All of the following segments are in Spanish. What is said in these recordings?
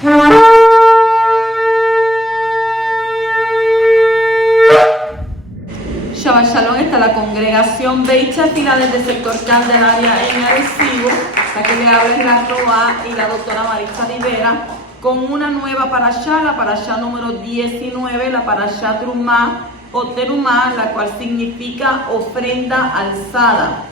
Shabbat Shalom, está la congregación Beit Finales del sector Candelaria en Arecibo. Aquí le habla la Roa y la doctora Maritza Rivera con una nueva parashá, la parashá número 19, la parashá Trumá o Terumá, la cual significa ofrenda alzada.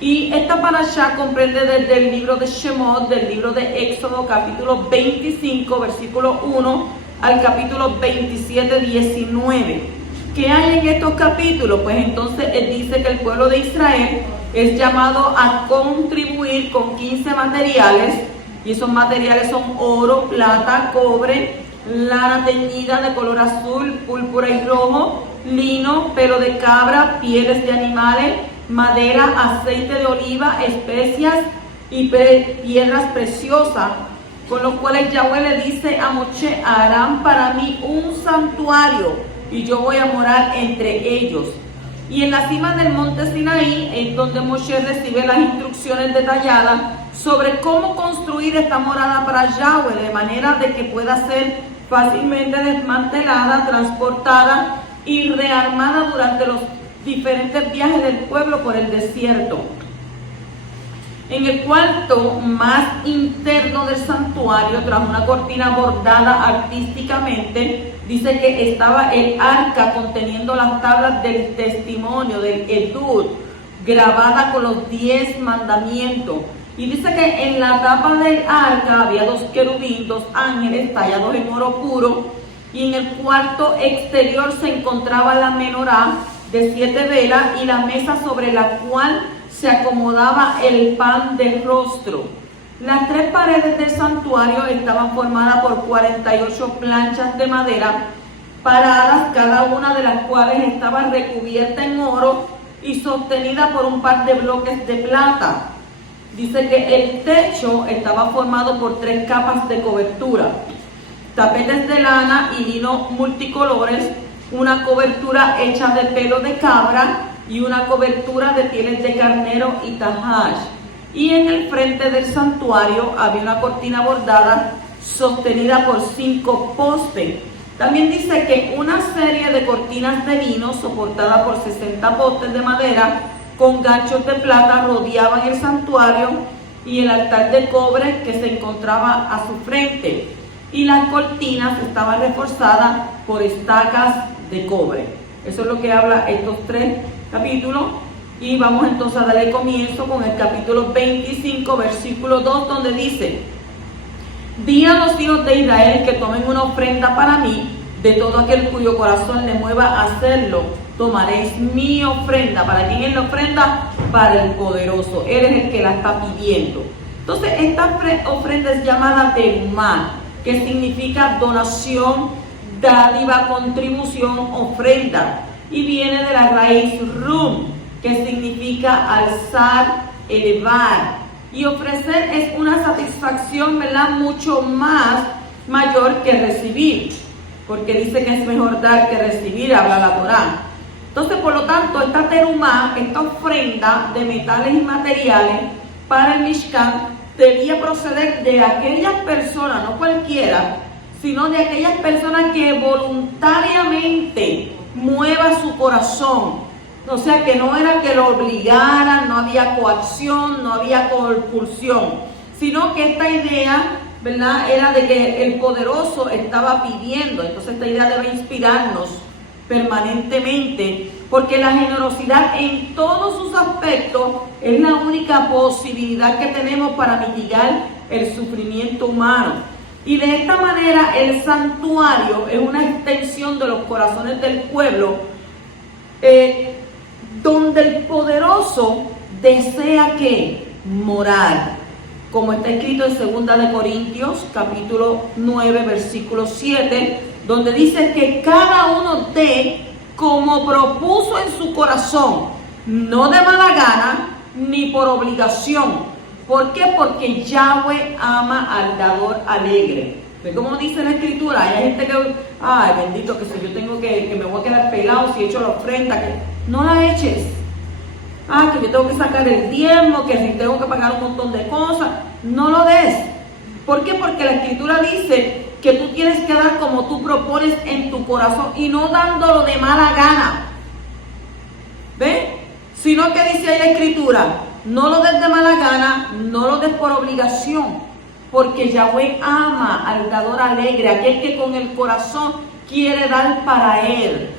Y esta parashá comprende desde el libro de Shemot, del libro de Éxodo, capítulo 25, versículo 1, al capítulo 27, 19. ¿Qué hay en estos capítulos? Pues entonces él dice que el pueblo de Israel es llamado a contribuir con 15 materiales, y esos materiales son oro, plata, cobre, lana teñida de color azul, púrpura y rojo, lino, pelo de cabra, pieles de animales, madera, aceite de oliva, especias y piedras preciosas, con los cuales Yahweh le dice a Moshe: harán para mí un santuario y yo voy a morar entre ellos. Y en la cima del monte Sinaí es donde Moshe recibe las instrucciones detalladas sobre cómo construir esta morada para Yahweh, de manera de que pueda ser fácilmente desmantelada, transportada y rearmada durante los diferentes viajes del pueblo por el desierto. En el cuarto más interno del santuario, tras una cortina bordada artísticamente, dice que estaba el arca conteniendo las tablas del testimonio, del Edud, grabada con los 10 mandamientos. Y dice que en la tapa del arca había 2 querubín, 2 ángeles tallados en oro puro, y en el cuarto exterior se encontraba la menorá de 7 velas y la mesa sobre la cual se acomodaba el pan del rostro. Las 3 paredes del santuario estaban formadas por 48 planchas de madera paradas, cada una de las cuales estaba recubierta en oro y sostenida por un par de bloques de plata. Dice que el techo estaba formado por 3 capas de cobertura, tapetes de lana y lino multicolores, una cobertura hecha de pelo de cabra y una cobertura de pieles de carnero y tajash. Y en el frente del santuario había una cortina bordada sostenida por 5 postes. También dice que una serie de cortinas de lino soportada por 60 postes de madera con ganchos de plata rodeaban el santuario y el altar de cobre que se encontraba a su frente. Y las cortinas estaban reforzadas por estacas de cobre. Eso es lo que habla estos 3 capítulos. Y vamos entonces a darle comienzo con el capítulo 25, versículo 2, donde dice: di a los hijos de Israel que tomen una ofrenda para mí, de todo aquel cuyo corazón le mueva a hacerlo, tomaréis mi ofrenda. ¿Para quién es la ofrenda? Para el poderoso. Él es el que la está pidiendo. Entonces esta ofrenda es llamada Terumá, que significa donación, dádiva, contribución, ofrenda, y viene de la raíz rum, que significa alzar, elevar. Y ofrecer es una satisfacción, ¿verdad?, mucho más mayor que recibir, porque dice que es mejor dar que recibir, habla la Torá. Entonces, por lo tanto, esta terumá, esta ofrenda de metales y materiales para el Mishkan, debía proceder de aquellas personas, no cualquiera, sino de aquellas personas que voluntariamente mueva su corazón. O sea, que no era que lo obligaran, no había coacción, no había compulsión, sino que esta idea, ¿verdad?, era de que el poderoso estaba pidiendo. Entonces esta idea debe inspirarnos permanentemente, porque la generosidad en todos sus aspectos es la única posibilidad que tenemos para mitigar el sufrimiento humano. Y de esta manera el santuario es una extensión de los corazones del pueblo, donde el poderoso desea que morar, como está escrito en 2 de Corintios capítulo 9 versículo 7, donde dice que cada uno dé como propuso en su corazón, no de mala gana ni por obligación. ¿Por qué? Porque Yahweh ama al dador alegre. ¿Ve cómo dice la escritura? Hay gente que, ay, bendito, que si yo tengo que me voy a quedar pelado si echo la ofrenda, que no la eches. Que yo tengo que sacar el diezmo, que si tengo que pagar un montón de cosas, no lo des. ¿Por qué? Porque la Escritura dice que tú tienes que dar como tú propones en tu corazón y no dándolo de mala gana. ¿Ven? Sino que dice ahí la Escritura, no lo des de mala gana, no lo des por obligación, porque Yahweh ama al dador alegre, aquel que con el corazón quiere dar para Él.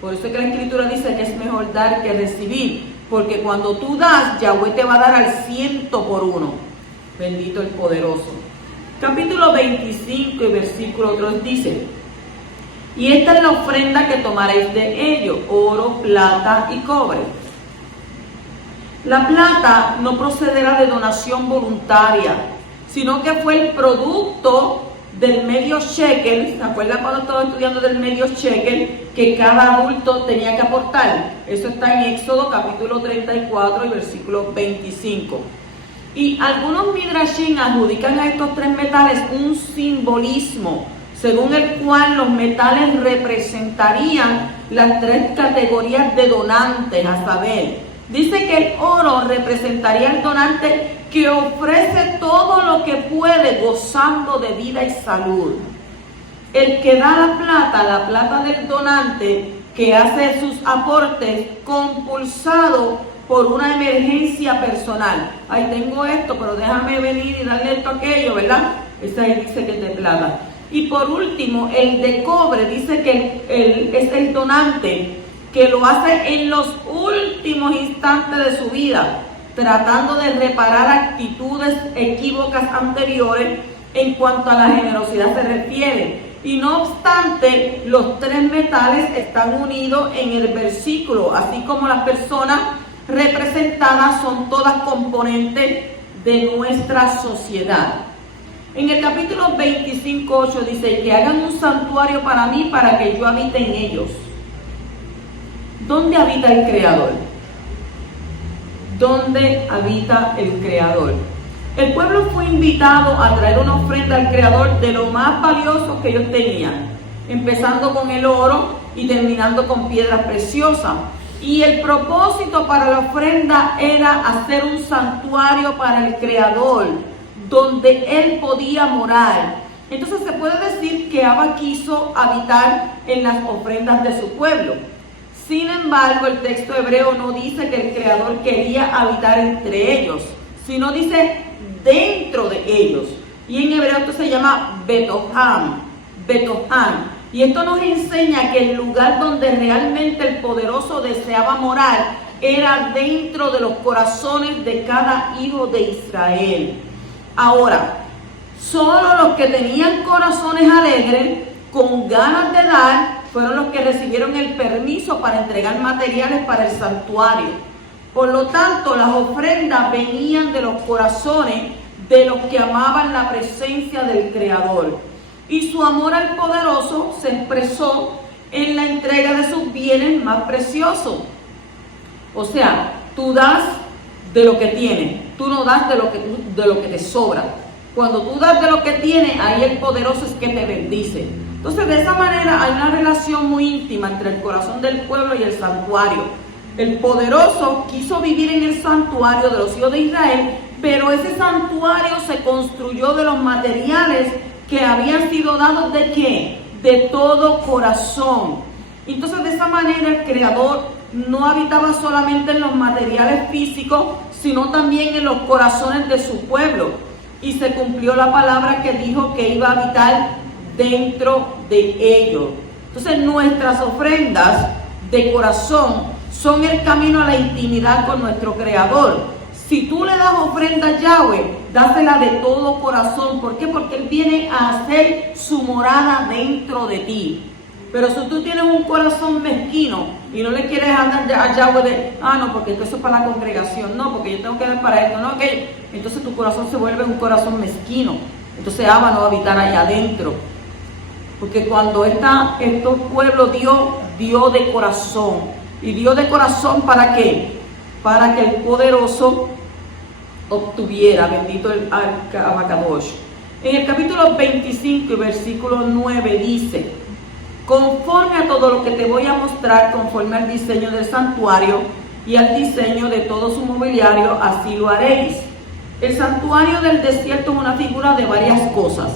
Por eso es que la Escritura dice que es mejor dar que recibir, porque cuando tú das, Yahweh te va a dar al 100 por 1. Bendito el poderoso. Capítulo 25 y versículo 3 dice, y esta es la ofrenda que tomaréis de ellos, oro, plata y cobre. La plata no procederá de donación voluntaria, sino que fue el producto del medio shekel. ¿Se acuerdan cuando estaba estudiando del medio shekel? Que cada adulto tenía que aportar. Eso está en Éxodo capítulo 34 y versículo 25. Y algunos midrashim adjudican a estos tres metales un simbolismo, según el cual los metales representarían las tres categorías de donantes, a saber, dice que el oro representaría el donante que ofrece todo lo que puede gozando de vida y salud. El que da la plata del donante que hace sus aportes compulsado por una emergencia personal. Ay, tengo esto, pero déjame venir y darle esto, aquello, ¿verdad? Ese ahí dice que es de plata. Y por último, el de cobre dice que es el donante que lo hace en los últimos instantes de su vida, tratando de reparar actitudes equívocas anteriores en cuanto a la generosidad se refiere. Y no obstante, los tres metales están unidos en el versículo, así como las personas representadas son todas componentes de nuestra sociedad. En el capítulo 25:8 dice que hagan un santuario para mí, para que yo habite en ellos. ¿Dónde habita el Creador? ¿Dónde habita el Creador? El pueblo fue invitado a traer una ofrenda al Creador de lo más valioso que ellos tenían, empezando con el oro y terminando con piedras preciosas. Y el propósito para la ofrenda era hacer un santuario para el Creador, donde Él podía morar. Entonces se puede decir que Abba quiso habitar en las ofrendas de su pueblo. Sin embargo, el texto hebreo no dice que el Creador quería habitar entre ellos, sino dice dentro de ellos. Y en hebreo esto se llama Betoham. Y esto nos enseña que el lugar donde realmente el poderoso deseaba morar era dentro de los corazones de cada hijo de Israel. Ahora, solo los que tenían corazones alegres, con ganas de dar, fueron los que recibieron el permiso para entregar materiales para el santuario. Por lo tanto, las ofrendas venían de los corazones de los que amaban la presencia del Creador. Y su amor al poderoso se expresó en la entrega de sus bienes más preciosos. O sea, tú das de lo que tienes, tú no das de lo que te sobra. Cuando tú das de lo que tienes, ahí el poderoso es que te bendice. Entonces, de esa manera hay una relación muy íntima entre el corazón del pueblo y el santuario. El poderoso quiso vivir en el santuario de los hijos de Israel, pero ese santuario se construyó de los materiales que habían sido dados ¿de qué? De todo corazón. Entonces, de esa manera el Creador no habitaba solamente en los materiales físicos, sino también en los corazones de su pueblo. Y se cumplió la palabra que dijo que iba a habitar dentro de ellos. Entonces, nuestras ofrendas de corazón son el camino a la intimidad con nuestro Creador. Si tú le das ofrenda a Yahweh, dásela de todo corazón. ¿Por qué? Porque Él viene a hacer su morada dentro de ti. Pero si tú tienes un corazón mezquino y no le quieres dar a Yahweh de, no, porque eso es para la congregación, no, porque yo tengo que dar para esto, no, aquello, entonces tu corazón se vuelve un corazón mezquino. Entonces Abba no va a habitar allá adentro. Porque cuando estos pueblos dio de corazón. ¿Y dio de corazón para qué? Para que el poderoso obtuviera, bendito el Abacadosh. En el capítulo 25 y versículo 9 dice: conforme a todo lo que te voy a mostrar, conforme al diseño del santuario y al diseño de todo su mobiliario, así lo haréis. El santuario del desierto es una figura de varias cosas.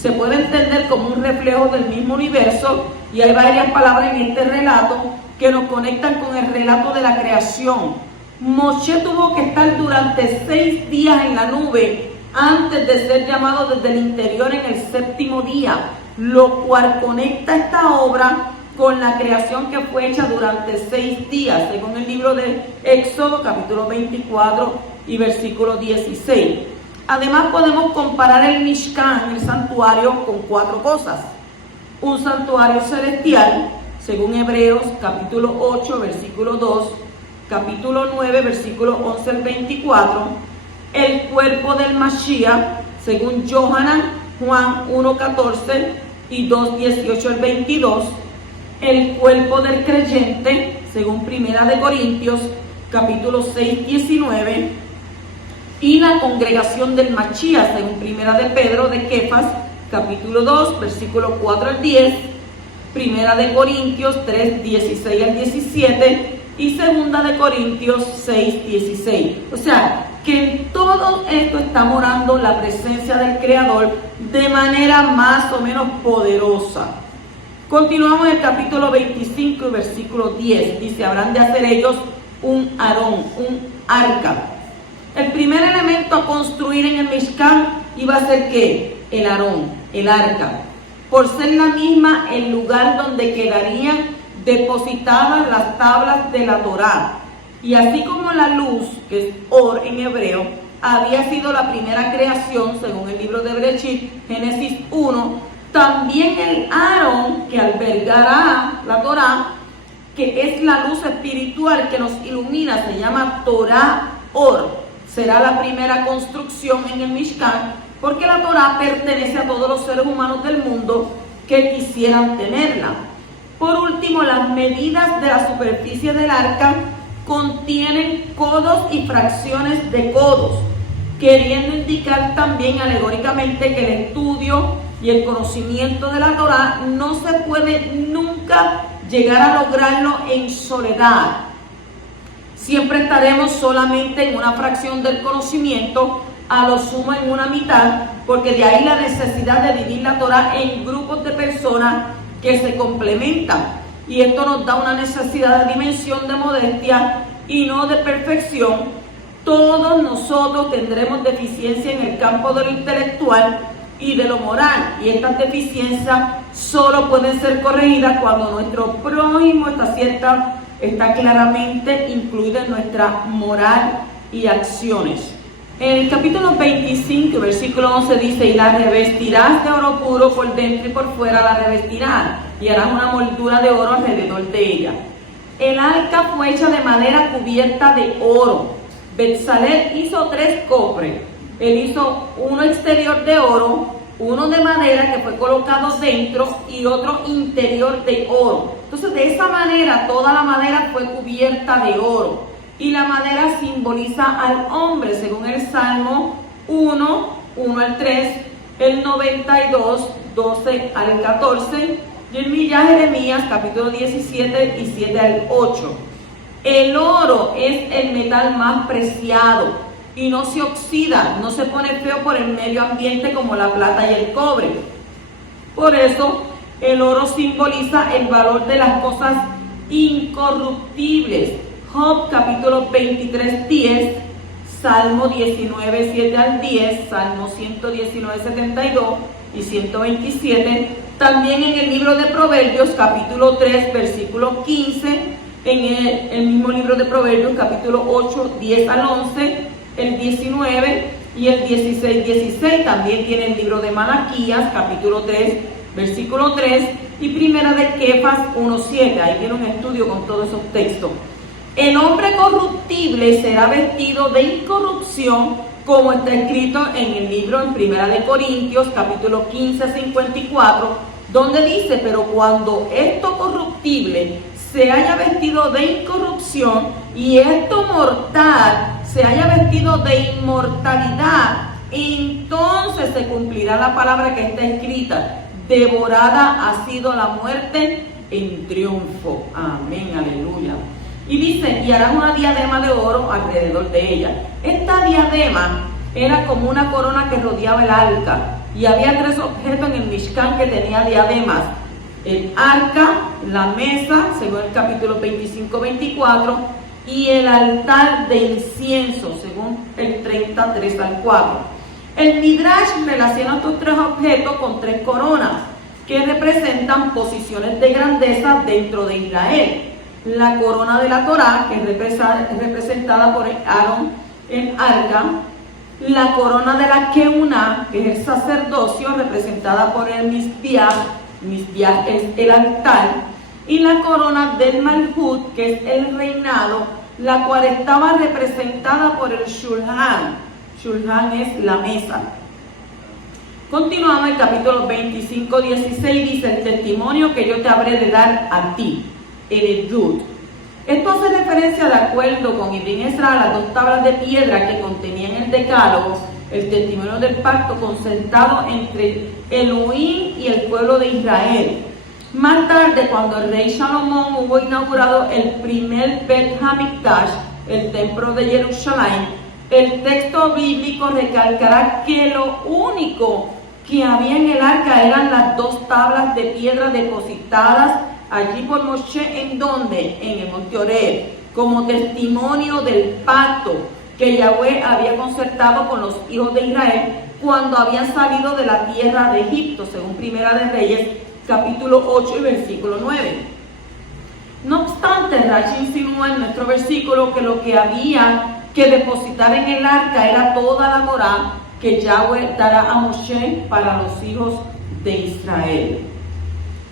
Se puede entender como un reflejo del mismo universo y hay varias palabras en este relato que nos conectan con el relato de la creación. Moshe tuvo que estar durante 6 días en la nube antes de ser llamado desde el interior en el 7º día, lo cual conecta esta obra con la creación que fue hecha durante 6 días, según el libro de Éxodo, capítulo 24 y versículo 16. Además podemos comparar el Mishkan, el santuario, con 4 cosas. Un santuario celestial, según Hebreos, capítulo 8, versículo 2, capítulo 9, versículo 11 al 24. El cuerpo del Mashiach, según Yohanan, Juan 1, 14 y 2, 18 al 22. El cuerpo del creyente, según Primera de Corintios, capítulo 6, 19, y la congregación del Mashiach, según Primera de Pedro de Kefas, capítulo 2, versículo 4 al 10, Primera de Corintios 3, 16 al 17, y Segunda de Corintios 6, 16. O sea, que en todo esto está morando la presencia del Creador de manera más o menos poderosa. Continuamos en el capítulo 25 y versículo 10. Dice, habrán de hacer ellos un Aarón, un arca. El primer elemento a construir en el Mishkan iba a ser ¿qué? El Aarón, el arca. Por ser la misma el lugar donde quedarían depositadas las tablas de la Torá. Y así como la luz, que es Or en hebreo, había sido la primera creación, según el libro de Bereshit, Génesis 1, también el Aarón, que albergará la Torá, que es la luz espiritual que nos ilumina, se llama Torá Or. Será la primera construcción en el Mishkan, porque la Torá pertenece a todos los seres humanos del mundo que quisieran tenerla. Por último, las medidas de la superficie del arca contienen codos y fracciones de codos, queriendo indicar también alegóricamente que el estudio y el conocimiento de la Torá no se puede nunca llegar a lograrlo en soledad. Siempre estaremos solamente en una fracción del conocimiento, a lo sumo en una mitad, porque de ahí la necesidad de dividir la Torá en grupos de personas que se complementan. Y esto nos da una necesidad de dimensión de modestia y no de perfección. Todos nosotros tendremos deficiencia en el campo de lo intelectual y de lo moral, y estas deficiencias solo pueden ser corregidas cuando nuestro prójimo está claramente incluido en nuestra moral y acciones. En el capítulo 25, versículo 11 dice, y la revestirás de oro puro por dentro y por fuera la revestirás, y harás una moldura de oro alrededor de ella. El arca fue hecha de madera cubierta de oro. Betzalel hizo 3 cofres. Él hizo uno exterior de oro, uno de madera que fue colocado dentro y otro interior de oro. Entonces, de esa manera, toda la madera fue cubierta de oro. Y la madera simboliza al hombre, según el Salmo 1, 1 al 3, el 92, 12 al 14, y el Millas Jeremías, capítulo 17 y 7 al 8. El oro es el metal más preciado y no se oxida, no se pone feo por el medio ambiente como la plata y el cobre. Por eso, el oro simboliza el valor de las cosas incorruptibles. Job capítulo 23, 10, Salmo 19, 7 al 10, Salmo 119, 72 y 127. También en el libro de Proverbios capítulo 3, versículo 15, en el mismo libro de Proverbios capítulo 8, 10 al 11, el 19 y el 16, 16. También tiene el libro de Malaquías capítulo 3, versículo 3 y primera de Kefas 1, 7. Ahí tiene un estudio con todos esos textos. El hombre corruptible será vestido de incorrupción, como está escrito en el libro en Primera de Corintios, capítulo 15, 54, donde dice, pero cuando esto corruptible se haya vestido de incorrupción y esto mortal se haya vestido de inmortalidad, entonces se cumplirá la palabra que está escrita, devorada ha sido la muerte en triunfo. Amén, aleluya. Y dice, y harás una diadema de oro alrededor de ella. Esta diadema era como una corona que rodeaba el arca, y había 3 objetos en el Mishkan que tenía diademas: el arca, la mesa, según el capítulo 25-24, y el altar de incienso, según el 33 al 4. El Midrash relaciona estos 3 objetos con 3 coronas que representan posiciones de grandeza dentro de Israel. La corona de la Torá, que es representada por Aarón en arca; la corona de la Keuná, que es el sacerdocio, representada por el Mizbeach es el altar; y la corona del Malhut, que es el reinado, la cual estaba representada por el Shulhan. Shulhan es la mesa. Continuamos el capítulo 25-16, dice: el testimonio que yo te habré de dar a ti, el Edut. Esto hace referencia, de acuerdo con Ibn Ezra, a las 2 tablas de piedra que contenían el decálogo, el testimonio del pacto concertado entre Elohim y el pueblo de Israel. Más tarde, cuando el rey Salomón hubo inaugurado el primer Bet HaMikdash, el templo de Jerusalén, el texto bíblico recalcará que lo único que había en el arca eran las 2 tablas de piedra depositadas allí por Moshe, ¿en dónde? En el monte Horeb, como testimonio del pacto que Yahweh había concertado con los hijos de Israel cuando habían salido de la tierra de Egipto, según Primera de Reyes, capítulo 8 y versículo 9. No obstante, Rashi insinúa en nuestro versículo que lo que había que depositar en el arca era toda la Torá que Yahweh dará a Moshe para los hijos de Israel.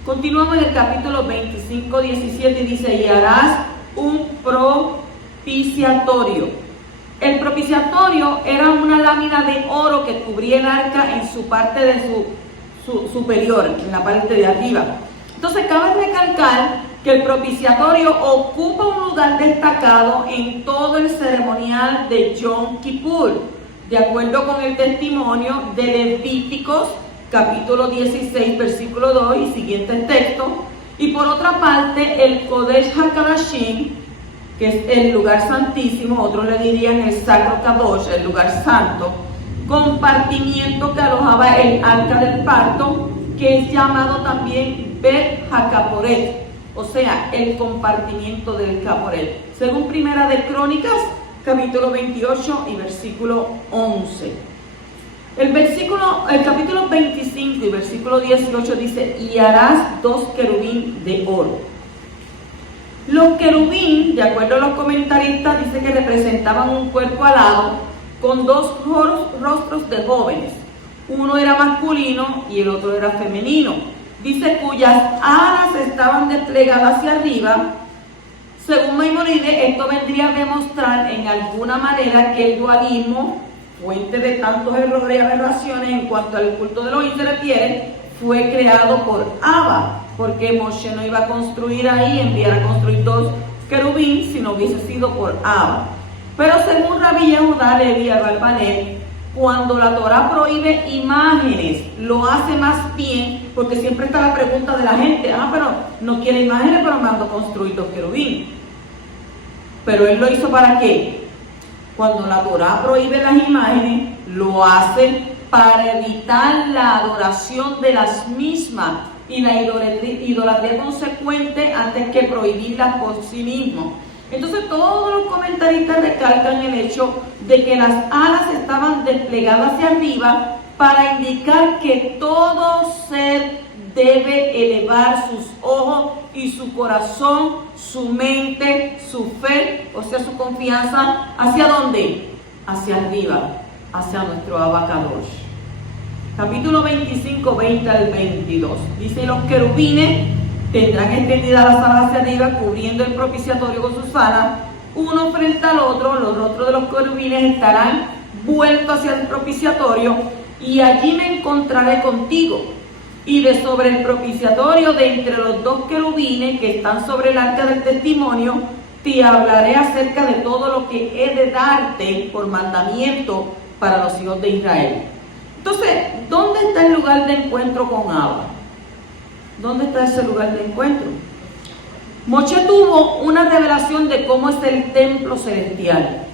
Continuamos en el capítulo 25-17 y dice: y harás un propiciatorio. El propiciatorio era una lámina de oro que cubría el arca en su parte de su superior, en la parte de arriba. Entonces cabe recalcar que el propiciatorio ocupa un lugar destacado en todo el ceremonial de Yom Kippur, de acuerdo con el testimonio de Levíticos capítulo 16 versículo 2 y siguientes textos. Y por otra parte, el Kodesh HaKadashim, que es el lugar santísimo, otros le dirían el Sacro Kadosh, el lugar santo, compartimiento que alojaba el arca del pacto, que es llamado también Bet HaKaporet, o sea, el compartimiento del Caporet, según Primera de Crónicas, capítulo 28 y versículo 11. El capítulo 25 y versículo 18 dice: y harás 2 querubín de oro. Los querubín, de acuerdo a los comentaristas, dice que representaban un cuerpo alado con 2 rostros de jóvenes. Uno era masculino y el otro era femenino. Dice cuyas alas estaban desplegadas hacia arriba. Según Maimónides, esto vendría a demostrar en alguna manera que el dualismo, fuente de tantos errores y aberraciones en cuanto al culto de Elohim se refiere, fue creado por Abba, porque Moshe no iba a construir ahí, enviar a construir 2 querubín si no hubiese sido por Abba. Pero según Rabbi Yehuda Levi Abarbanel, cuando la Torá prohíbe imágenes, lo hace más bien, porque siempre está la pregunta de la gente: pero no quiere imágenes, pero mando construir 2 querubín. Pero él lo hizo ¿para qué? Cuando la Torá prohíbe las imágenes, lo hace para evitar la adoración de las mismas y la idolatría consecuente antes que prohibirlas por sí mismo. Entonces todos los comentaristas recalcan el hecho de que las alas estaban desplegadas hacia arriba para indicar que todo ser debe elevar sus ojos y su corazón, su mente, su fe, o sea, su confianza, ¿hacia dónde? Hacia arriba, hacia nuestro Abacadosh. Capítulo 25, 20 al 22. Dice: los querubines tendrán extendidas las alas hacia arriba, cubriendo el propiciatorio con sus alas, uno frente al otro. Los rostros de los querubines estarán vueltos hacia el propiciatorio, y allí me encontraré contigo. Y de sobre el propiciatorio, de entre los 2 querubines que están sobre el arca del testimonio, te hablaré acerca de todo lo que he de darte por mandamiento para los hijos de Israel. Entonces, ¿dónde está el lugar de encuentro con Abba? ¿Dónde está ese lugar de encuentro? Moshe tuvo una revelación de cómo es el templo celestial.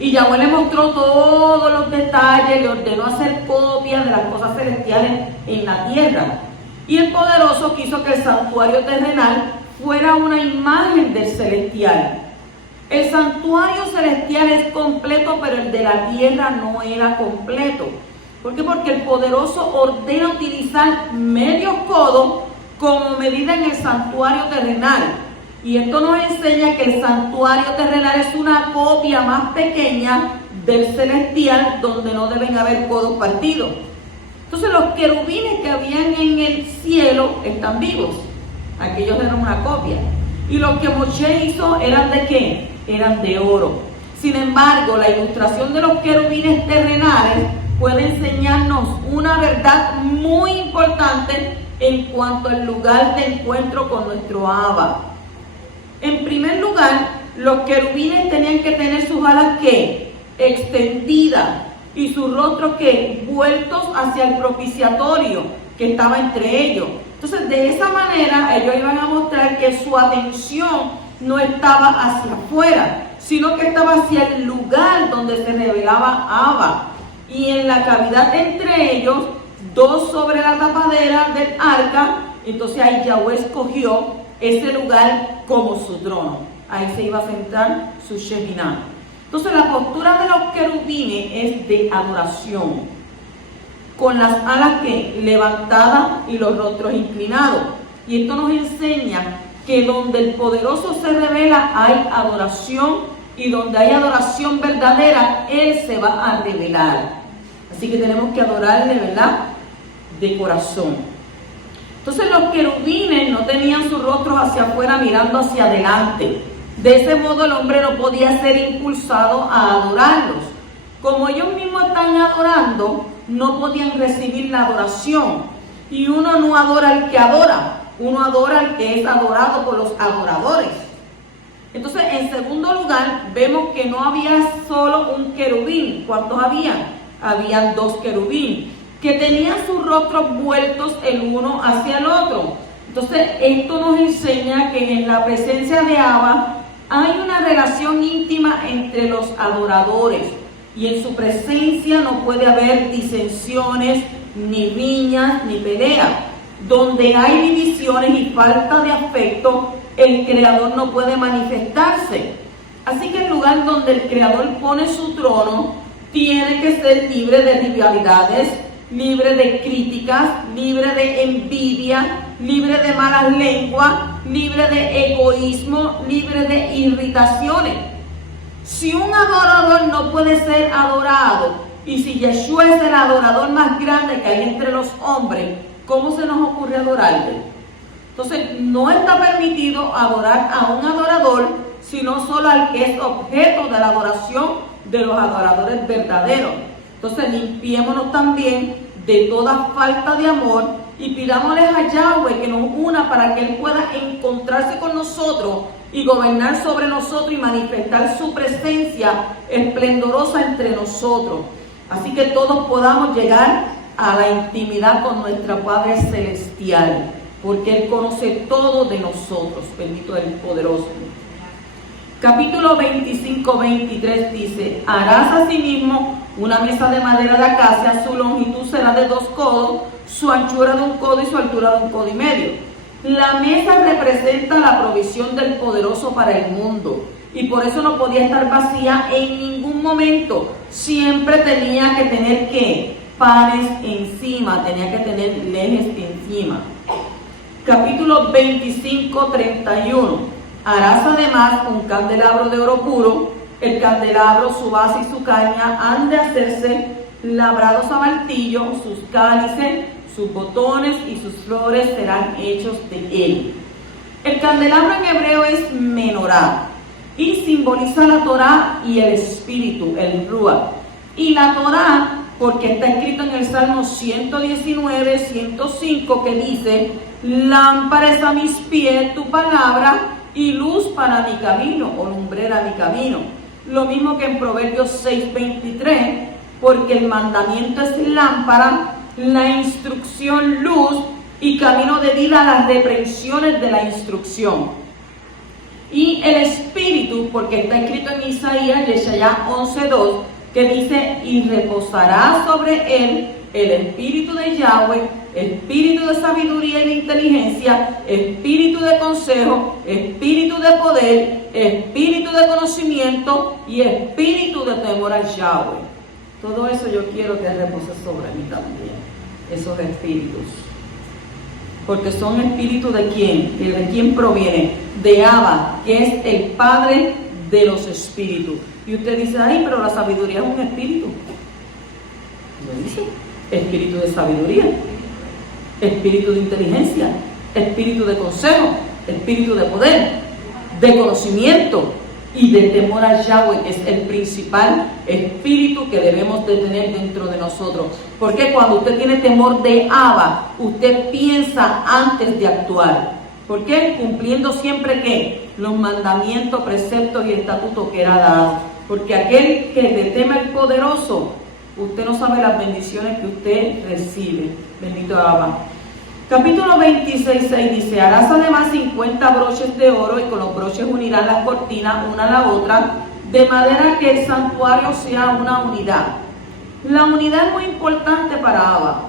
Y Yahweh le mostró todos los detalles, le ordenó hacer copias de las cosas celestiales en la tierra. Y el poderoso quiso que el santuario terrenal fuera una imagen del celestial. El santuario celestial es completo, pero el de la tierra no era completo. ¿Por qué? Porque el poderoso ordena utilizar medio codo como medida en el santuario terrenal. Y esto nos enseña que el santuario terrenal es una copia más pequeña del celestial, donde no deben haber codos partidos. Entonces los querubines que habían en el cielo están vivos. Aquellos eran una copia. Y los que Moshe hizo eran ¿de qué? Eran de oro. Sin embargo, la ilustración de los querubines terrenales puede enseñarnos una verdad muy importante en cuanto al lugar de encuentro con nuestro Abba. En primer lugar, los querubines tenían que tener sus alas ¿qué? Extendidas y sus rostros ¿qué? Vueltos hacia el propiciatorio que estaba entre ellos. Entonces, de esa manera, ellos iban a mostrar que su atención no estaba hacia afuera, sino que estaba hacia el lugar donde se revelaba Abba. Y en la cavidad entre ellos, dos sobre la tapadera del arca, entonces ahí Yahweh escogió ese lugar como su trono. Ahí se iba a sentar su Shekinah. Entonces la postura de los querubines es de adoración, con las alas que levantadas y los rostros inclinados. Y esto nos enseña que donde el poderoso se revela hay adoración, y donde hay adoración verdadera, Él se va a revelar. Así que tenemos que adorarle, ¿verdad? De corazón. Entonces los querubines no tenían sus rostros hacia afuera mirando hacia adelante. De ese modo el hombre no podía ser impulsado a adorarlos. Como ellos mismos están adorando, no podían recibir la adoración. Y uno no adora al que adora, uno adora al que es adorado por los adoradores. Entonces, en segundo lugar, vemos que no había solo un querubín. ¿Cuántos habían? Habían dos querubín, que tenían sus rostros vueltos el uno hacia el otro. Entonces, esto nos enseña que en la presencia de Abba hay una relación íntima entre los adoradores. Y en su presencia no puede haber disensiones, ni riñas, ni peleas. Donde hay divisiones y falta de afecto, el Creador no puede manifestarse. Así que el lugar donde el Creador pone su trono tiene que ser libre de rivalidades, libre de críticas, libre de envidia, libre de malas lenguas, libre de egoísmo, libre de irritaciones. Si un adorador no puede ser adorado, y si Yeshua es el adorador más grande que hay entre los hombres, ¿cómo se nos ocurre adorarle? Entonces, no está permitido adorar a un adorador, sino solo al que es objeto de la adoración de los adoradores verdaderos. Entonces, limpiémonos también de toda falta de amor y pidámosle a Yahweh que nos una para que Él pueda encontrarse con nosotros y gobernar sobre nosotros y manifestar su presencia esplendorosa entre nosotros. Así que todos podamos llegar a la intimidad con nuestro Padre Celestial, porque Él conoce todo de nosotros. Bendito el Poderoso. Capítulo 25-23 dice: harás asimismo una mesa de madera de acacia, su longitud será de 2 codos, su anchura de 1 codo y su altura de 1 codo y medio. La mesa representa la provisión del Poderoso para el mundo, y por eso no podía estar vacía en ningún momento. Siempre tenía que tener ¿qué? Panes encima, tenía que tener leches encima. Capítulo 25-31. Harás además un candelabro de oro puro. El candelabro, su base y su caña han de hacerse labrados a martillo, sus cálices, sus botones y sus flores serán hechos de él. El candelabro en hebreo es menorá y simboliza la Torá y el Espíritu, el Ruach. Y la Torá, porque está escrito en el Salmo 119, 105, que dice: lámpara es a mis pies tu palabra y luz para mi camino, o lumbrera mi camino. Lo mismo que en Proverbios 6:23, porque el mandamiento es lámpara, la instrucción luz y camino de vida a las reprensiones de la instrucción. Y el espíritu, porque está escrito en Isaías, Yeshaya 11:2, que dice, y reposará sobre él el espíritu de Yahweh, espíritu de sabiduría y de inteligencia, espíritu de consejo, espíritu de poder, espíritu de conocimiento y espíritu de temor al Yahweh. Todo eso yo quiero que repose sobre mí también, esos espíritus. Porque son espíritus ¿de quién? ¿De quién provienen? De Abba, que es el Padre de los espíritus. Y usted dice, ay, pero la sabiduría es un espíritu. Lo dice. Espíritu de sabiduría, espíritu de inteligencia, espíritu de consejo, espíritu de poder, de conocimiento y de temor a Yahweh, que es el principal espíritu que debemos de tener dentro de nosotros. Porque cuando usted tiene temor de Abba, usted piensa antes de actuar. ¿Por qué? Cumpliendo siempre ¿qué? Los mandamientos, preceptos y estatutos que era dado. Porque aquel que le teme al poderoso, usted no sabe las bendiciones que usted recibe. Bendito Abba. Capítulo 26:6 dice, harás además 50 broches de oro y con los broches unirás las cortinas una a la otra, de manera que el santuario sea una unidad. La unidad es muy importante para Abba.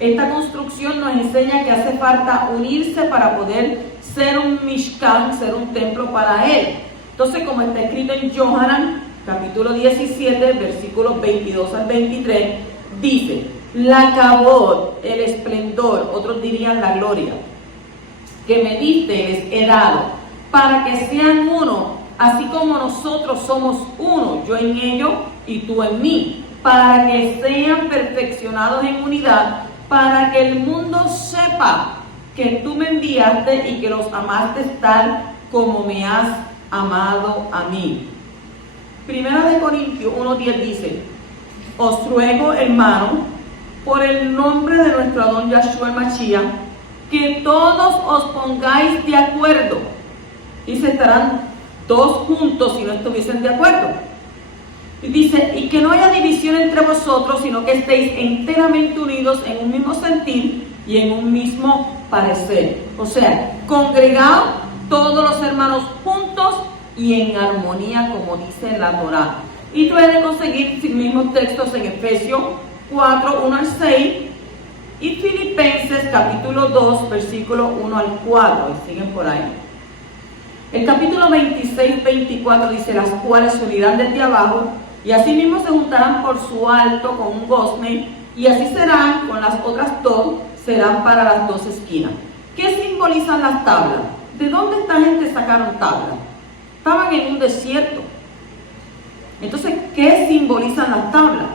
Esta construcción nos enseña que hace falta unirse para poder ser un Mishkan, ser un templo para Él. Entonces, como está escrito en Yohanan, capítulo 17, versículos 22 al 23, dice, la cabod, el esplendor, otros dirían la gloria, que me diste les he dado, para que sean uno, así como nosotros somos uno, yo en ellos y tú en mí, para que sean perfeccionados en unidad, para que el mundo sepa que tú me enviaste y que los amaste tal como me has amado a mí. Primera de Corintios 1:10 dice, os ruego, hermano, por el nombre de nuestro Adón Yahshua el Mashiach, que todos os pongáis de acuerdo. Y se estarán dos juntos si no estuviesen de acuerdo. Y dice, y que no haya división entre vosotros, sino que estéis enteramente unidos en un mismo sentir y en un mismo parecer. O sea, congregados todos los hermanos juntos y en armonía, como dice la Torá. Y pueden conseguir mismos textos en Efesios 4, 1 al 6 y Filipenses capítulo 2, versículo 1 al 4. Y siguen por ahí. El capítulo 26, 24 dice, las cuales se unirán desde abajo y asimismo se juntarán por su alto con un gozne, y así serán con las otras dos, serán para las dos esquinas. ¿Qué simbolizan las tablas? ¿De dónde esta gente sacaron tablas? Estaban en un desierto. Entonces, ¿qué simbolizan las tablas?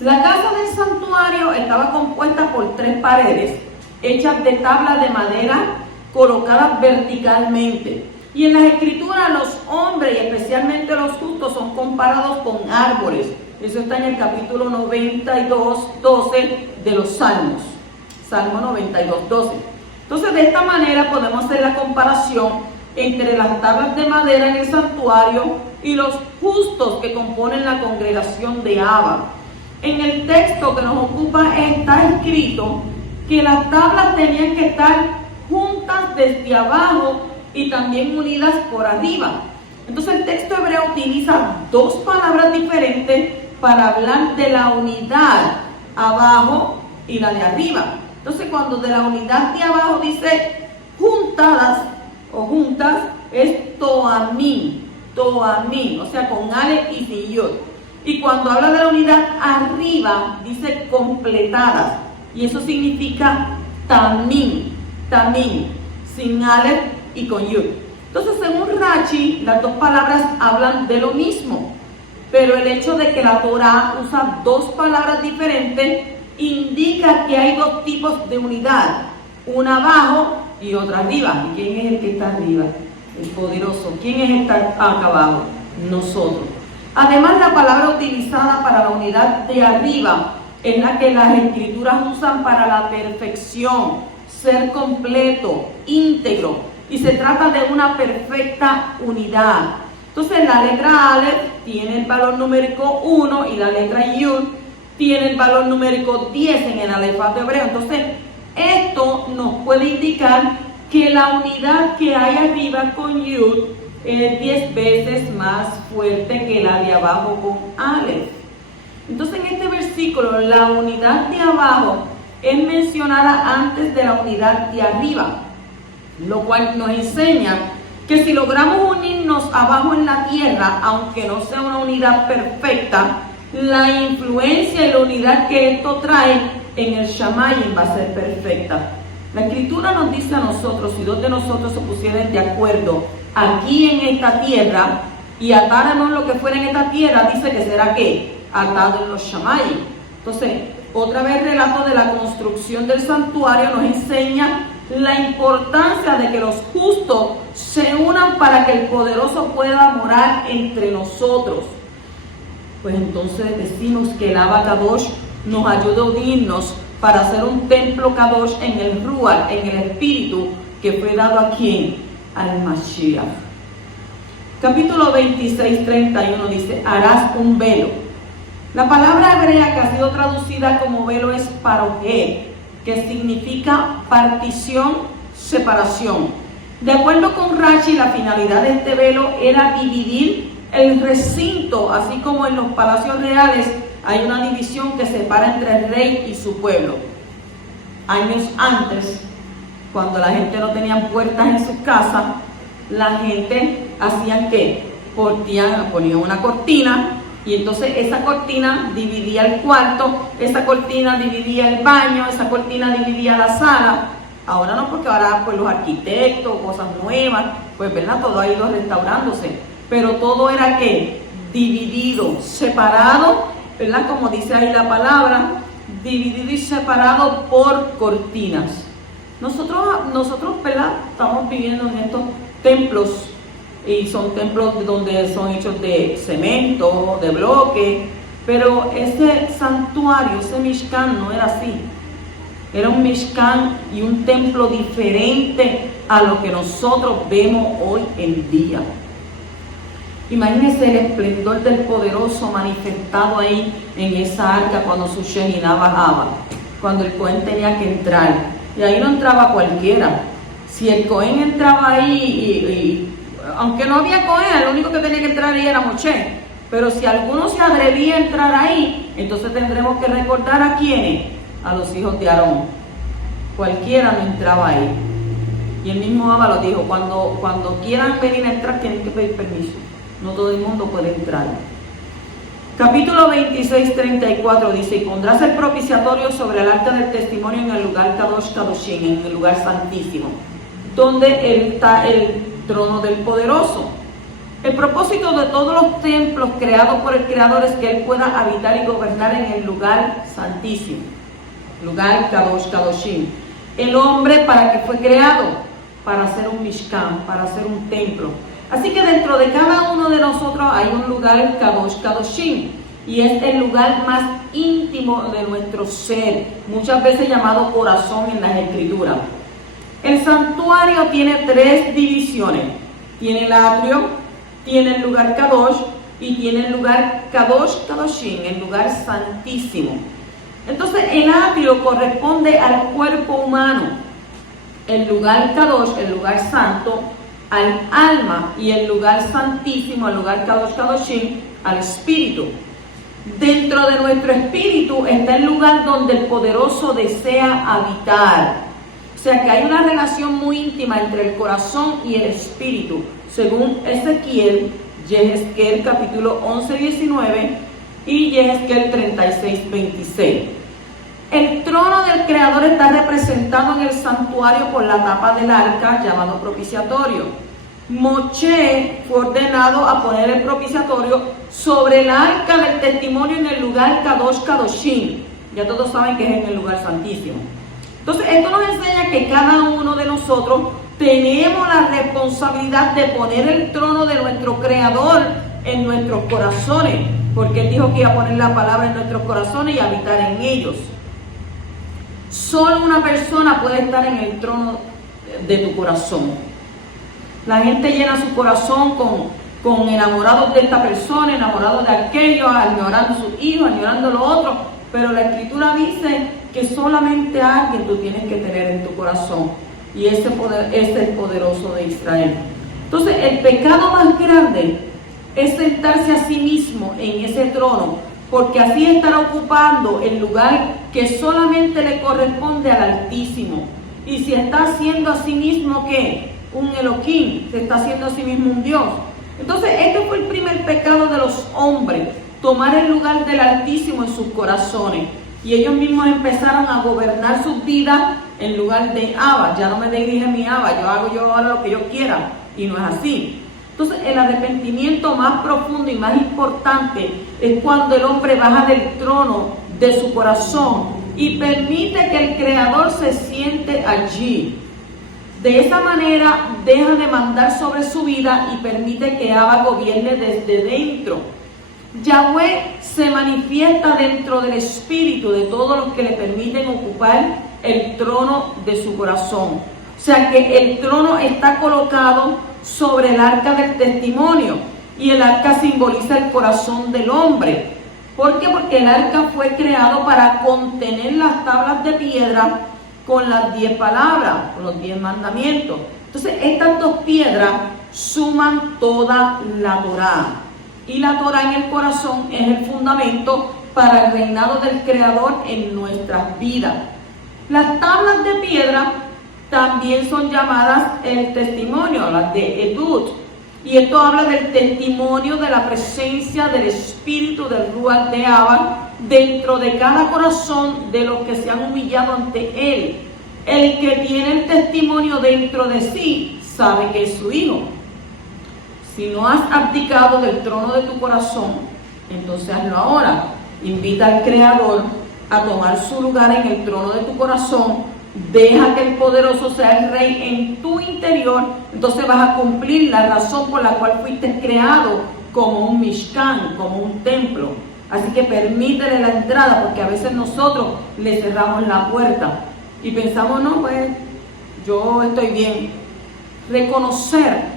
La casa del santuario estaba compuesta por 3 paredes hechas de tablas de madera colocadas verticalmente. Y en las escrituras los hombres y especialmente los justos son comparados con árboles. Eso está en el capítulo 92, 12 de los Salmos. Salmo 92, 12. Entonces, de esta manera podemos hacer la comparación entre las tablas de madera en el santuario y los justos que componen la congregación de Abba. En el texto que nos ocupa está escrito que las tablas tenían que estar juntas desde abajo y también unidas por arriba. Entonces el texto hebreo utiliza 2 palabras diferentes para hablar de la unidad abajo y la de arriba. Entonces cuando de la unidad de abajo dice juntadas o juntas, es toamín, o sea, con ale y sin yod. Y cuando habla de la unidad arriba, dice completadas, y eso significa tamín, sin ale y con yud. Entonces, según Rashi, las 2 palabras hablan de lo mismo, pero el hecho de que la Torá usa 2 palabras diferentes indica que hay 2 tipos de unidad, una abajo y otra arriba. ¿Y quién es el que está arriba? El poderoso. ¿Quién es el que está acá abajo? Nosotros. Además, la palabra utilizada para la unidad de arriba es la que las escrituras usan para la perfección, ser completo, íntegro, y se trata de una perfecta unidad. Entonces la letra Aleph tiene el valor numérico 1 y la letra Yud tiene el valor numérico 10 en el alefato hebreo. Entonces esto nos puede indicar que la unidad que hay arriba con Yud es 10 veces más fuerte que la de abajo con Aleph. Entonces en este versículo la unidad de abajo es mencionada antes de la unidad de arriba, lo cual nos enseña que si logramos unirnos abajo en la tierra, aunque no sea una unidad perfecta, la influencia y la unidad que esto trae en el Shamayim va a ser perfecta. La Escritura nos dice a nosotros, si dos de nosotros se pusieran de acuerdo aquí en esta tierra y atáramos lo que fuera en esta tierra, dice que será ¿qué? Atado en los Shamayim. Entonces, otra vez el relato de la construcción del santuario nos enseña la importancia de que los justos se unan para que el poderoso pueda morar entre nosotros. Pues entonces decimos que el Abba Kadosh nos ayuda a unirnos para hacer un templo Kadosh en el Ruach, en el Espíritu, que fue dado a ¿quién? Al Mashiach. Capítulo 26, 31 dice, harás un velo. La palabra hebrea que ha sido traducida como velo es parojé, que significa partición, separación. De acuerdo con Rashi, la finalidad de este velo era dividir el recinto, así como en los palacios reales hay una división que separa entre el rey y su pueblo. Años antes, cuando la gente no tenía puertas en sus casas, la gente hacían ¿qué? Ponían una cortina, y entonces esa cortina dividía el cuarto, esa cortina dividía el baño, esa cortina dividía la sala. Ahora no, porque ahora pues los arquitectos, cosas nuevas, pues verdad, todo ha ido restaurándose, pero todo era ¿qué? Dividido, separado, verdad, como dice ahí la palabra, dividido y separado por cortinas. Nosotros verdad, estamos viviendo en estos templos, y son templos donde son hechos de cemento, de bloque, pero ese santuario, ese Mishkan no era así. Era un Mishkan y un templo diferente a lo que nosotros vemos hoy en día. Imagínense el esplendor del poderoso manifestado ahí en esa arca cuando su Shekinah bajaba, cuando el Cohen tenía que entrar. Y ahí no entraba cualquiera. Si el Cohen entraba ahí aunque no había Cohen, el único que tenía que entrar ahí era Moshe. Pero si alguno se atrevía a entrar ahí, entonces tendremos que recordar a quiénes, a los hijos de Aarón. Cualquiera no entraba ahí. Y el mismo Abba lo dijo, cuando quieran venir a entrar tienen que pedir permiso. No todo el mundo puede entrar. Capítulo 26, 34 dice, y pondrás el propiciatorio sobre el arca del testimonio en el lugar Kadosh Kadoshim, en el lugar santísimo, donde está el trono del poderoso. El propósito de todos los templos creados por el Creador es que Él pueda habitar y gobernar en el lugar santísimo, lugar Kadosh Kadoshim. El hombre, ¿para qué fue creado? Para hacer un Mishkan, para hacer un templo. Así que dentro de cada uno de nosotros hay un lugar Kadosh Kadoshim, y es el lugar más íntimo de nuestro ser, muchas veces llamado corazón en las Escrituras. El santuario tiene 3 divisiones. Tiene el atrio, tiene el lugar Kadosh y tiene el lugar Kadosh Kadoshim, el lugar santísimo. Entonces el atrio corresponde al cuerpo humano, el lugar Kadosh, el lugar santo, al alma, y el lugar santísimo, el lugar Kadosh Kadoshim, al espíritu. Dentro de nuestro espíritu está el lugar donde el poderoso desea habitar. O sea que hay una relación muy íntima entre el corazón y el espíritu, según Yehezkel capítulo 11, 19 y Yehezkel 36, 26. El trono del Creador está representado en el santuario por la tapa del arca, llamado propiciatorio. Moshe fue ordenado a poner el propiciatorio sobre el arca del testimonio en el lugar Kadosh Kadoshim. Ya todos saben que es en el lugar santísimo. Entonces, esto nos enseña que cada uno de nosotros tenemos la responsabilidad de poner el trono de nuestro Creador en nuestros corazones, porque Él dijo que iba a poner la palabra en nuestros corazones y habitar en ellos. Solo una persona puede estar en el trono de tu corazón. La gente llena su corazón con enamorados de esta persona, enamorados de aquello, añorando a sus hijos, añorando lo otro, pero la Escritura dice que solamente a alguien tú tienes que tener en tu corazón, y ese poder es el poderoso de Israel. Entonces, el pecado más grande es sentarse a sí mismo en ese trono, porque así estará ocupando el lugar que solamente le corresponde al Altísimo. Y si está haciendo a sí mismo, ¿qué? Un Elohim, se está haciendo a sí mismo un Dios. Entonces, este fue el primer pecado de los hombres, tomar el lugar del Altísimo en sus corazones. Y ellos mismos empezaron a gobernar sus vidas en lugar de Abba. Ya no me dirige mi Abba, yo hago yo ahora lo que yo quiera. Y no es así. Entonces, el arrepentimiento más profundo y más importante es cuando el hombre baja del trono de su corazón y permite que el Creador se siente allí. De esa manera deja de mandar sobre su vida y permite que Abba gobierne desde dentro. Yahweh se manifiesta dentro del espíritu de todos los que le permiten ocupar el trono de su corazón. O sea que el trono está colocado sobre el arca del testimonio y el arca simboliza el corazón del hombre. ¿Por qué? Porque el arca fue creado para contener las tablas de piedra con las 10 palabras, con los 10 mandamientos. Entonces, estas 2 piedras suman toda la Torá. Y la Torá en el corazón es el fundamento para el reinado del Creador en nuestras vidas. Las tablas de piedra también son llamadas el testimonio, las de Edut. Y esto habla del testimonio de la presencia del Espíritu del Ruach de Abba dentro de cada corazón de los que se han humillado ante Él. El que tiene el testimonio dentro de sí sabe que es su hijo. Si no has abdicado del trono de tu corazón, entonces hazlo ahora. Invita al Creador a tomar su lugar en el trono de tu corazón. Deja que el poderoso sea el rey en tu interior. Entonces vas a cumplir la razón por la cual fuiste creado como un Mishkan, como un templo. Así que permítele la entrada, porque a veces nosotros le cerramos la puerta y pensamos, no, pues yo estoy bien. Reconocer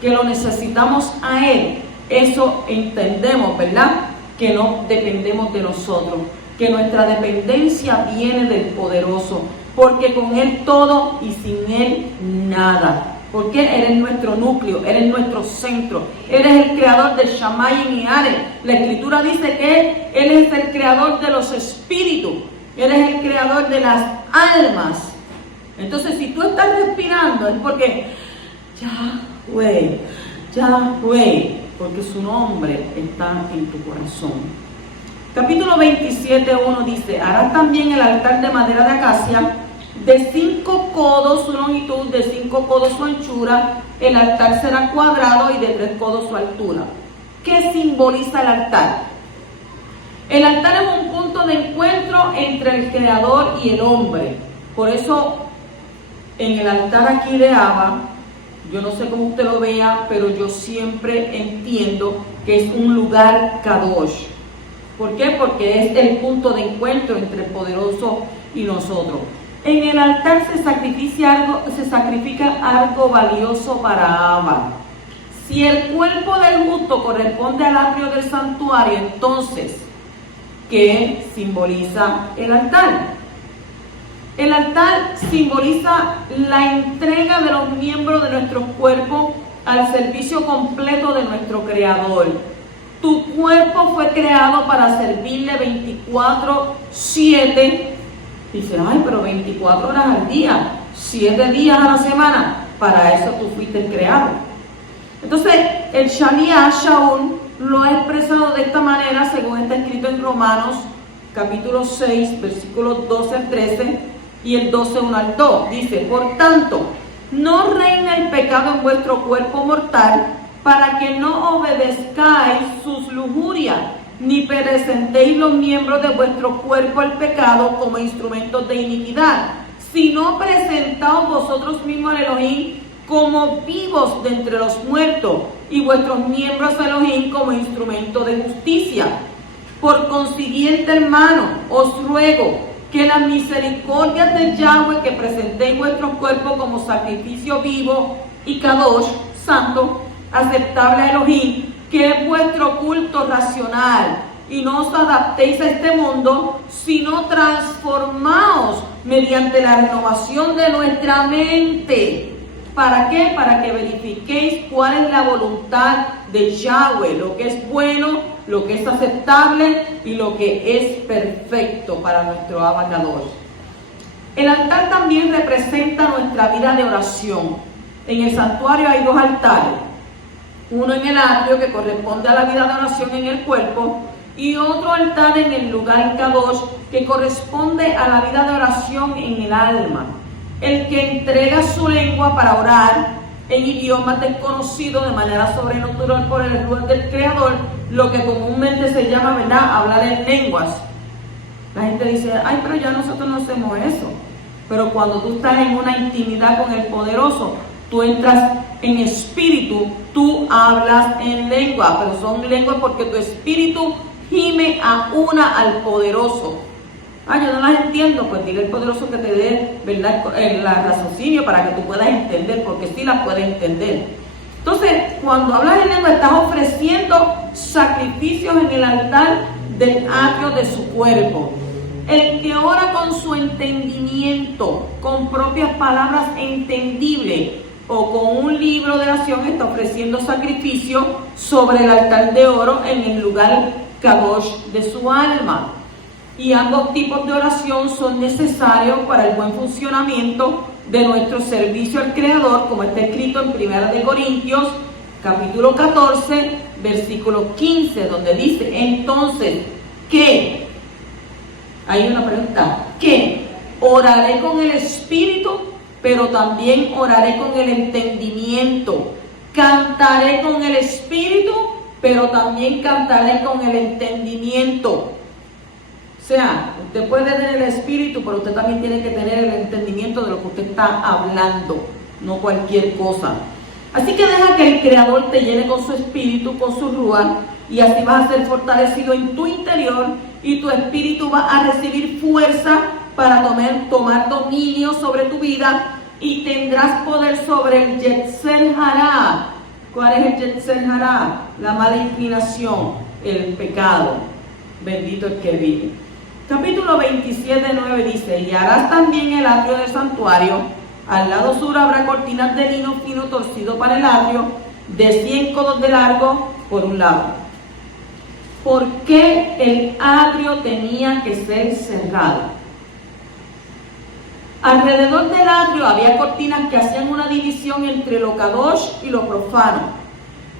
que lo necesitamos a Él, eso entendemos, ¿verdad? Que no dependemos de nosotros, que nuestra dependencia viene del poderoso, porque con Él todo y sin Él nada. Porque Él es nuestro núcleo, Él es nuestro centro, Él es el creador de Shamayim y Arez. La Escritura dice que Él es el creador de los espíritus, Él es el creador de las almas. Entonces, si tú estás respirando es porque Yahweh, porque su nombre está en tu corazón. Capítulo 27:1 dice: harás también el altar de madera de acacia, de 5 codos su longitud, de 5 codos su anchura. El altar será cuadrado y de 3 codos su altura. ¿Qué simboliza el altar? El altar es un punto de encuentro entre el Creador y el hombre. Por eso, en el altar aquí de Abba, yo no sé cómo usted lo vea, pero yo siempre entiendo que es un lugar Kadosh. ¿Por qué? Porque es el punto de encuentro entre el poderoso y nosotros. En el altar se sacrifica algo valioso para Abba. Si el cuerpo del justo corresponde al atrio del santuario, entonces, ¿qué simboliza el altar? El altar simboliza la entrega de los miembros de nuestro cuerpo al servicio completo de nuestro Creador. Tu cuerpo fue creado para servirle 24/7. Dice, ay, pero 24 horas al día, 7 días a la semana. Para eso tú fuiste creado. Entonces, el Shaliach Shaul lo ha expresado de esta manera, según está escrito en Romanos, capítulo 6, versículos 12 al 13 y el 12:1 al 2. Dice, por tanto, no reina el pecado en vuestro cuerpo mortal, para que no obedezcáis sus lujurias, ni presentéis los miembros de vuestro cuerpo al pecado como instrumentos de iniquidad, sino presentaos vosotros mismos al Elohim como vivos de entre los muertos, y vuestros miembros a Elohim como instrumentos de justicia. Por consiguiente, hermano, os ruego que las misericordias de Yahweh, que presentéis vuestros cuerpos como sacrificio vivo y Kadosh, santo, aceptable a Elohim, que es vuestro culto racional, y no os adaptéis a este mundo, sino transformaos mediante la renovación de nuestra mente, ¿Para qué? Para que verifiquéis cuál es la voluntad de Yahweh, lo que es bueno, lo que es aceptable y lo que es perfecto para nuestro Abacadosh. El altar también representa nuestra vida de oración. En el santuario hay dos altares, uno en el atrio que corresponde a la vida de oración en el cuerpo y otro altar en el lugar Kadosh que corresponde a la vida de oración en el alma. El que entrega su lengua para orar en idiomas desconocidos de manera sobrenatural por el ruego del Creador, lo que comúnmente se llama, ¿verdad?, hablar en lenguas. La gente dice, ay, pero ya nosotros no hacemos eso. Pero cuando tú estás en una intimidad con el Poderoso, tú entras en espíritu, tú hablas en lengua, pero son lenguas porque tu espíritu gime a una al Poderoso. Ah, yo no las entiendo, pues dile al Poderoso que te dé, ¿verdad?, el raciocinio para que tú puedas entender, porque sí las puedes entender. Entonces, cuando hablas en lengua, estás ofreciendo sacrificios en el altar del atrio de su cuerpo. El que ora con su entendimiento, con propias palabras entendibles o con un libro de oración, está ofreciendo sacrificio sobre el altar de oro en el lugar Kadosh de su alma. Y ambos tipos de oración son necesarios para el buen funcionamiento de nuestro servicio al Creador, como está escrito en 1 Corintios, capítulo 14, versículo 15, donde dice, entonces, ¿qué? Hay una pregunta, ¿qué? Oraré con el espíritu, pero también oraré con el entendimiento. Cantaré con el espíritu, pero también cantaré con el entendimiento. O sea, usted puede tener el espíritu, pero usted también tiene que tener el entendimiento de lo que usted está hablando, no cualquier cosa. Así que deja que el Creador te llene con su espíritu, con su ruach, y así vas a ser fortalecido en tu interior y tu espíritu va a recibir fuerza para tomar dominio sobre tu vida y tendrás poder sobre el Yetzer Hará. ¿Cuál es el Yetzer Hará? La mala inclinación, el pecado. Bendito el que vive. Capítulo 27:9 dice, y harás también el atrio del santuario. Al lado sur habrá cortinas de lino fino torcido para el atrio, de 100 codos de largo por un lado. ¿Por qué el atrio tenía que ser cerrado? Alrededor del atrio había cortinas que hacían una división entre lo kadosh y lo profano.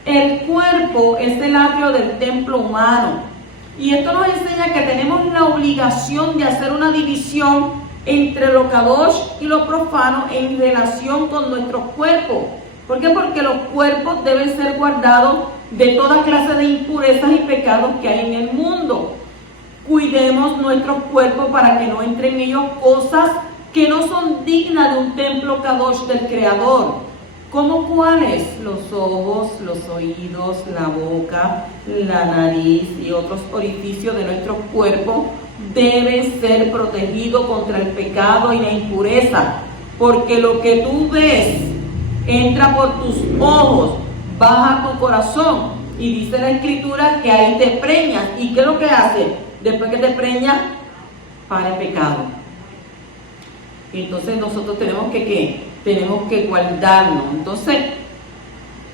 El cuerpo es el atrio del templo humano. Y esto nos enseña que tenemos la obligación de hacer una división entre lo kadosh y lo profano en relación con nuestros cuerpos. ¿Por qué? Porque los cuerpos deben ser guardados de toda clase de impurezas y pecados que hay en el mundo. Cuidemos nuestros cuerpos para que no entren en ellos cosas que no son dignas de un templo kadosh del Creador. ¿Cómo cuáles? Los ojos, los oídos, la boca, la nariz y otros orificios de nuestro cuerpo deben ser protegidos contra el pecado y la impureza, porque lo que tú ves entra por tus ojos, baja a tu corazón, y dice la Escritura que ahí te preñas. ¿Y qué es lo que hace? Después que te preñas, para el pecado. Entonces nosotros tenemos que ¿qué? Tenemos que guardarnos. Entonces,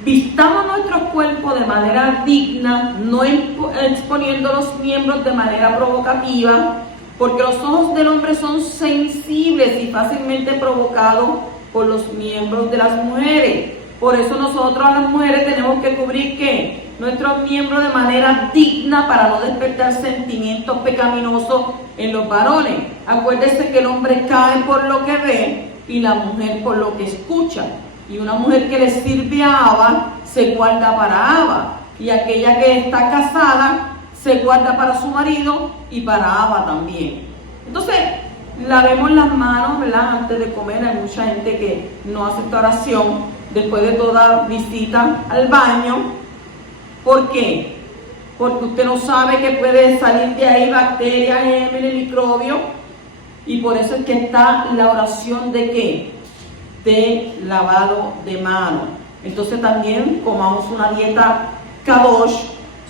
vistamos nuestros cuerpos de manera digna, no exponiendo los miembros de manera provocativa, porque los ojos del hombre son sensibles y fácilmente provocados por los miembros de las mujeres. Por eso nosotros a las mujeres tenemos que cubrir ¿qué? Nuestros miembros de manera digna para no despertar sentimientos pecaminosos en los varones. Acuérdense que el hombre cae por lo que ve y la mujer por lo que escucha. Y una mujer que le sirve a Abba se guarda para Abba. Y aquella que está casada se guarda para su marido y para Abba también. Entonces, lavemos las manos, ¿verdad? Antes de comer. Hay mucha gente que no hace esta oración después de toda visita al baño. ¿Por qué? Porque usted no sabe que puede salir de ahí bacterias, gérmenes, microbios. Y por eso es que está la oración de ¿qué? De lavado de manos. Entonces también comamos una dieta kadosh,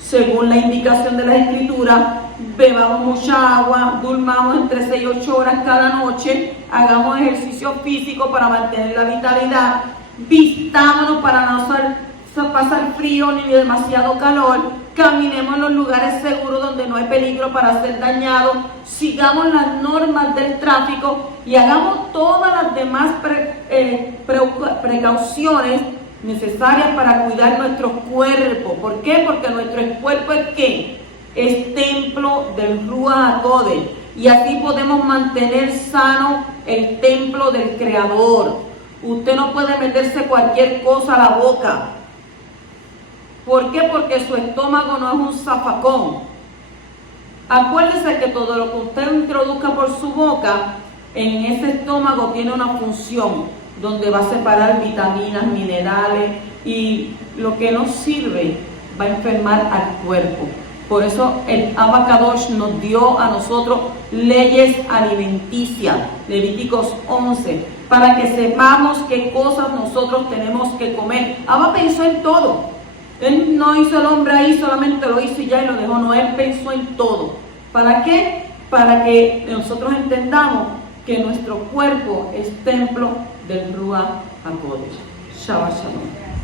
según la indicación de la Escritura. Bebamos mucha agua, durmamos entre 6 y 8 horas cada noche, hagamos ejercicio físico para mantener la vitalidad, vistámonos para no pasar frío ni demasiado calor, caminemos en los lugares seguros donde no hay peligro para ser dañados, sigamos las normas del tráfico y hagamos todas las demás precauciones necesarias para cuidar nuestro cuerpo. ¿Por qué? Porque nuestro cuerpo es ¿qué? Es templo del Ruach HaKodesh, y así podemos mantener sano el templo del Creador. Usted no puede meterse cualquier cosa a la boca. ¿Por qué? Porque su estómago no es un zafacón. Acuérdese que todo lo que usted introduzca por su boca, en ese estómago tiene una función, donde va a separar vitaminas, minerales, y lo que no sirve va a enfermar al cuerpo. Por eso el Abba Kadosh nos dio a nosotros leyes alimenticias, Levíticos 11, para que sepamos qué cosas nosotros tenemos que comer. Abba pensó en todo. Él no hizo el hombre ahí, solamente lo hizo y ya y lo dejó. No, Él pensó en todo. ¿Para qué? Para que nosotros entendamos que nuestro cuerpo es templo del Ruach HaKodesh. Shabbat Shalom.